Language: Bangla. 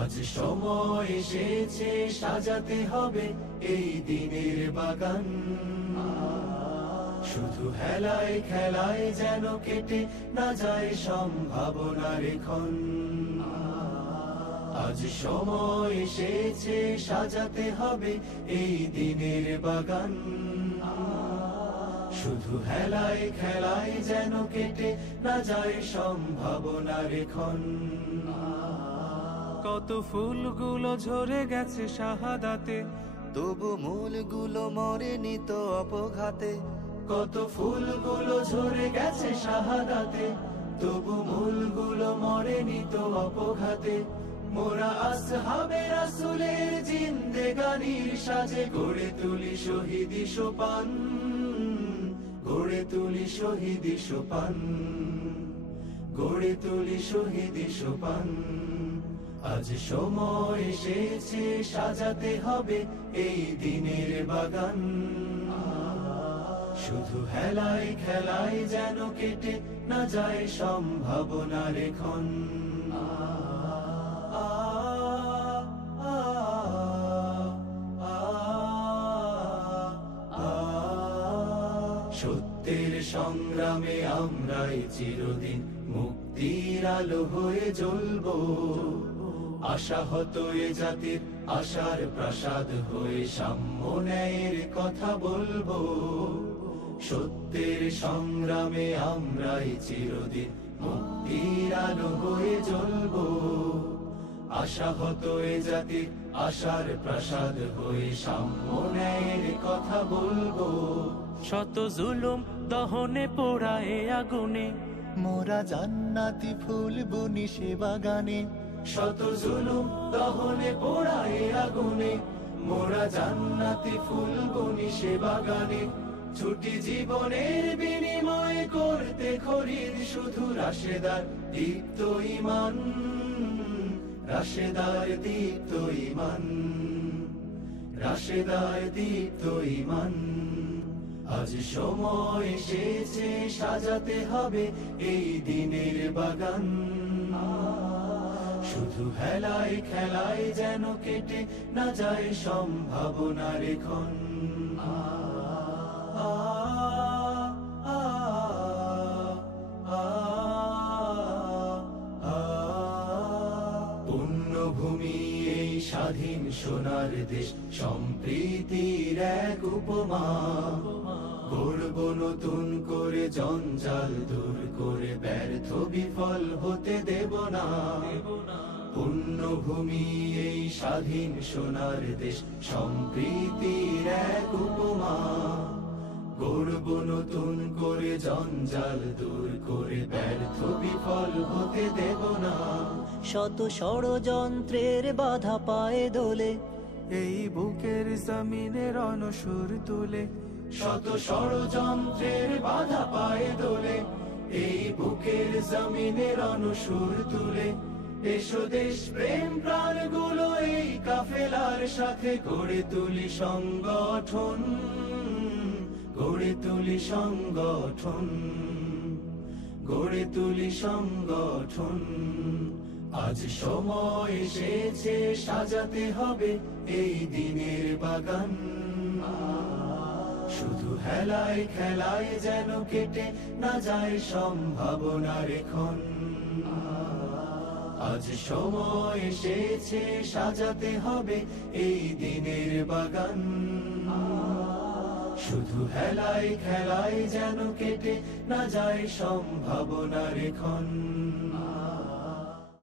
আজ সময় এসেছে সাজাতে হবে এই দিনের বাগান। শুধু হেলায় খেলায় যেন কেটে না যায় সম্ভাবনার ক্ষণ। আজ সময় এসেছে সাজাতে হবে এই দিনের বাগান। শুধু হেলায় খেলায় যেন কেটে না যায় সম্ভাবনার ক্ষণ। কত ফুলগুলো ঝরে গেছে শাহাদাতে, তবু মূলগুলো মরেনি তো অপঘাতে। কত ফুলগুলো ঝরে গেছে শাহাদাতে, তবু মূলগুলো মরেনি তো অপঘাতে। মোরা আসহাবে রাসূলের জিন্দেগানির সাজে গড়ে তুলি শহীদি সোপান, গড়ে তুলি শহীদি সোপান, গড়ে তুলি শহীদি সোপান। আজ সময় এসেছে সাজাতে হবে এই দিনের বাগান। শুধু হেলায় খেলায় যেন কেটে না যায় সম্ভাবনার ক্ষণ। সত্যের সংগ্রামে আমরাই চিরদিন মুক্তির আলো হয়ে জ্বলবো। আশাহত এ জাতির আশার প্রাসাদ হয়ে সাম্য ন্যায়ের কথা বলবো। সত্যের সংগ্রামে আমরাই চিরদিন মুক্তির আলো হয়ে জ্বলবো। আশাহত এ জাতির আশার প্রাসাদ হয়ে সাম্য ন্যায়ের কথা বলবো। শত জুলুম দহনে পোড়ায় আগুনে, মোরা জান্নাতি ফুল বুনি সে বাগানে। শত জুলুম দহনে পোড়ায় আগুনে, মোরা জান্নাতি ফুল বুনি সে বাগানে। ছুটি জীবনের বিনিময় করতে খরিদ শুধু রাশেদার দীপ্ত ঈমান, রাশেদার দীপ্ত ঈমান, রাশেদার দীপ্ত ঈমান। আজ সময় এসেছে সাজাতে হবে এই দিনের বাগান। শুধু হেলায় খেলায় যেন কেটে না যায় সম্ভাবনার ক্ষণ। পুণ্যভূমি এই স্বাধীন সোনার দেশ, সম্প্রীতির এক উপমা। গড়ব নতুন করে জঞ্জাল দূর করে, ব্যর্থ বিফল হতে দেব না। পুণ্যভূমি এই স্বাধীন সোনার দেশ, সম্প্রীতির এক উপমা। গড়ব নতুন করে জঞ্জাল দূর করে, ব্যর্থ বিফল হতে দেব না। শত ষড়যন্ত্রের বাধা পায়ে দোলে, এই বুকের জমিনে রণসুর তুলে। শত ষড়যন্ত্রের বাধা পায়ে দোলে, এই বুকের জমিনে রণসুর তুলে। এসো দেশ প্রেম প্রাণগুলো এই কাফেলার সাথে গড়ে তুলি সংগঠন, গড়ে তুলি সংগঠন, গড়ে তুলি সংগঠন। আজ সময় এসেছে সাজাতে হবে এই দিনের বাগান। শুধু হেলায় খেলায় যেন কেটে না যায় সম্ভাবনার ক্ষণ। আজ সময় এসেছে সাজাতে হবে এই দিনের বাগান। শুধু হেলায় খেলায় যেন কেটে না যায় সম্ভাবনার ক্ষণ।